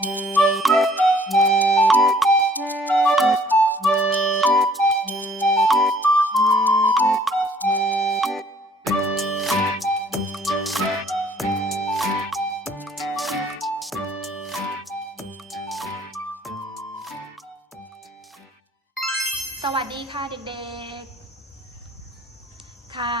สวัสดีค่ะเด็กๆ ค่ะ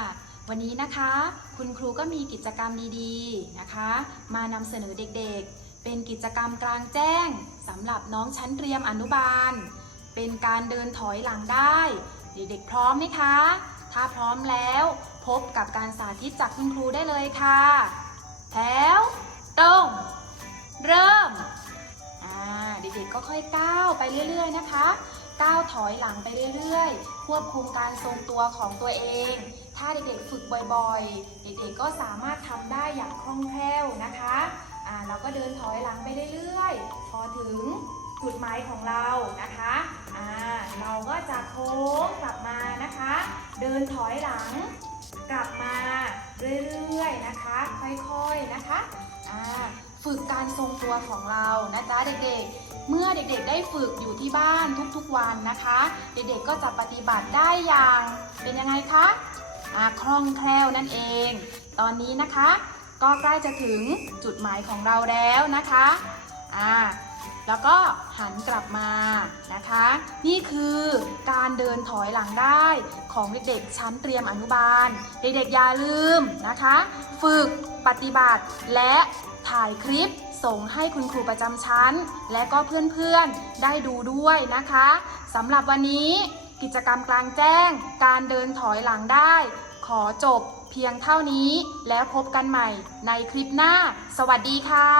วันนี้นะคะ คุณครูก็มีกิจกรรมดีๆนะคะ มานำเสนอเด็กๆ เป็นกิจกรรมกลางแจ้งสำหรับน้องชั้นเตรียมอนุบาล เป็นการเดินถอยหลังได้ เด็กๆพร้อมไหมคะ ถ้าพร้อมแล้ว พบกับการสาธิตจากคุณครูได้เลยค่ะ แถว ตรง เริ่มเด็กๆก็ค่อยก้าวไปเรื่อย ๆ นะคะ ก้าวถอยหลังไปเรื่อยๆ ควบคุมการทรงตัวของตัวเอง ถ้าเด็กๆฝึกบ่อยๆ เด็กๆก็สามารถทำได้อย่างคล่องแคล่วนะคะ นถอยหลังไปเรื่อยๆ พอถึงจุดหมายของเรานะคะอ่าเราก็จะโค้งกลับมานะคะ เดินถอยหลังกลับมาเรื่อยๆนะคะ ค่อยๆนะคะอ่าฝึกการทรงตัวของเรานะจ๊ะเด็กๆ เมื่อเด็กๆ ได้ฝึกอยู่ที่บ้านทุกๆวันนะคะ เด็กๆ ก็จะปฏิบัติได้อย่างเป็นยังไงคะอ่าคล่องแคล่วนั่นเอง ตอนนี้นะคะ ก็ใกล้จะถึงจุดหมายของเราแล้วนะคะอ่าแล้วก็หันกลับมานะคะ นี่คือการเดินถอยหลังได้ของเด็กๆชั้นเตรียมอนุบาล เด็กๆอย่าลืมนะคะ ฝึกปฏิบัติและถ่ายคลิปส่งให้คุณครูประจำชั้น และก็เพื่อนๆได้ดูด้วยนะคะสำหรับวันนี้กิจกรรมกลางแจ้ง การเดินถอยหลังได้ ขอจบเพียงเท่านี้แล้วพบกันใหม่ในคลิปหน้า สวัสดีค่ะ